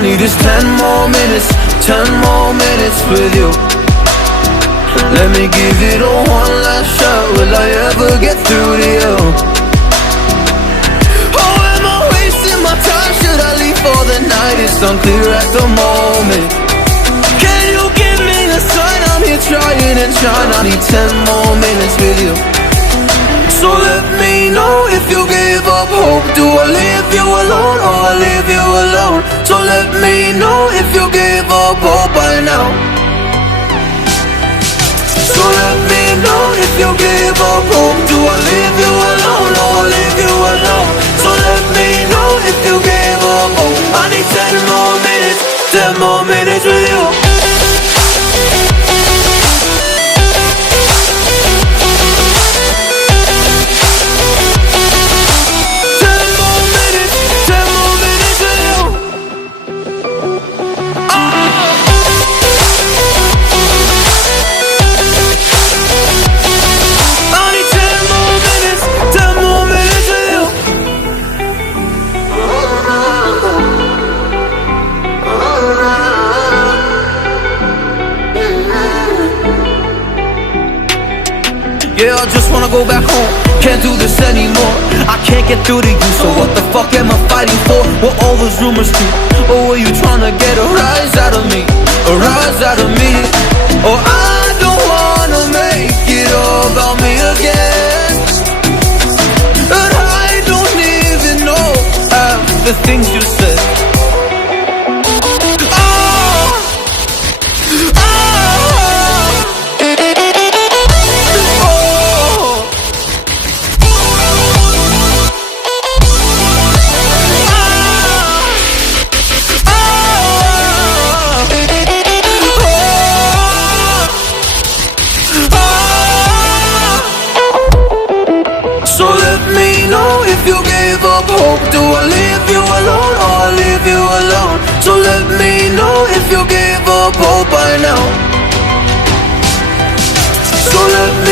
I need is 10 more minutes, 10 more minutes with you. Let me give it a one last shot. Will I ever get through to you? Oh, am I wasting my time? Should I leave for the night? It's unclear at the moment. Can you give me a sign? I'm here trying and trying. I need 10 more minutes with you. So let me know if you gave up hope. Do I leave you alone or I leave you alone? So let me know if you gave up hope by now. So let me know if you gave up hope. Do I leave you alone or I leave you alone? So let me know if you gave up hope. I need 10 more minutes, 10 more minutes with you. Yeah, I just wanna go back home. Can't do this anymore. I can't get through to you, so what the fuck am I fighting for? What all those rumors do? Or were you trying to get a rise out of me? A rise out of me? Or I don't wanna make it all about me again. And I don't even know half the things you said. So let me know if you gave up hope. Do I leave you alone or I leave you alone? So let me know if you gave up hope by now. So let me